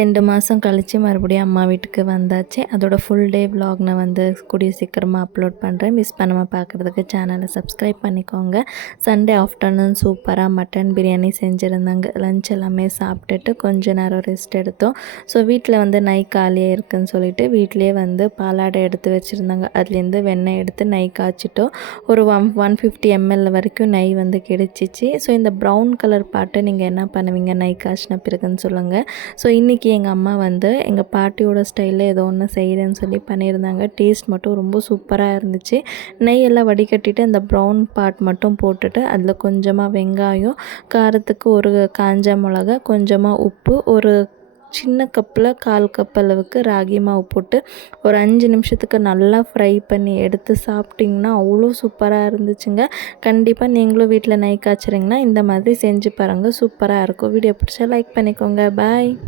2 மாதம் கழிச்சு மறுபடியும் அம்மா வீட்டுக்கு வந்தாச்சு. அதோட ஃபுல் டே விலாக் நான் வந்து கூடிய சீக்கிரமாக அப்லோட் பண்ணுறேன். மிஸ் பண்ணாமல் பார்க்குறதுக்கு சேனலை சப்ஸ்கிரைப் பண்ணிக்கோங்க. சண்டே ஆஃப்டர்நூன் சூப்பராக மட்டன் பிரியாணி செஞ்சுருந்தாங்க. லஞ்ச் எல்லாமே சாப்பிட்டுட்டு கொஞ்ச நேரம் ரெஸ்ட் எடுத்தோம். ஸோ வீட்டில் வந்து நெய் காலியாக இருக்குதுன்னு சொல்லிட்டு வீட்டிலேயே வந்து பாலாடை எடுத்து வச்சுருந்தாங்க. அதுலேருந்து வெண்ணெய் எடுத்து நெய் காய்ச்சிட்டோம். ஒரு 150 ml வரைக்கும் நெய் வந்து கிடைச்சிச்சு. ஸோ இந்த ப்ரௌன் கலர் பாட்டை நீங்கள் என்ன பண்ணுவீங்க நெய் காய்ச்சின பிறகுன்னு சொல்லுங்கள். ஸோ இன்றைக்கி எங்கள் அம்மா வந்து எங்கள் பாட்டியோட ஸ்டைலில் ஏதோ ஒன்று செய்கிறேன்னு சொல்லி பண்ணியிருந்தாங்க. டேஸ்ட் மட்டும் ரொம்ப சூப்பராக இருந்துச்சு. நெய்யெல்லாம் வடிகட்டிட்டு அந்த ப்ரௌன் பார்ட் மட்டும் போட்டுட்டு அதில் கொஞ்சமாக வெங்காயம், காரத்துக்கு ஒரு காஞ்ச மிளகா, கொஞ்சமாக உப்பு, ஒரு சின்ன கப்பில் 1/4 கப் அளவுக்கு ராகி மாவு போட்டு ஒரு 5 நிமிஷத்துக்கு நல்லா ஃப்ரை பண்ணி எடுத்து சாப்பிட்டிங்கன்னா அவ்வளோ சூப்பராக இருந்துச்சுங்க. கண்டிப்பாக நீங்களும் வீட்டில் நெய் காய்ச்சுறீங்கன்னா இந்த மாதிரி செஞ்சு பாருங்கள், சூப்பராக இருக்கும். வீடியோ பிடிச்சா லைக் பண்ணிக்கோங்க. பாய்.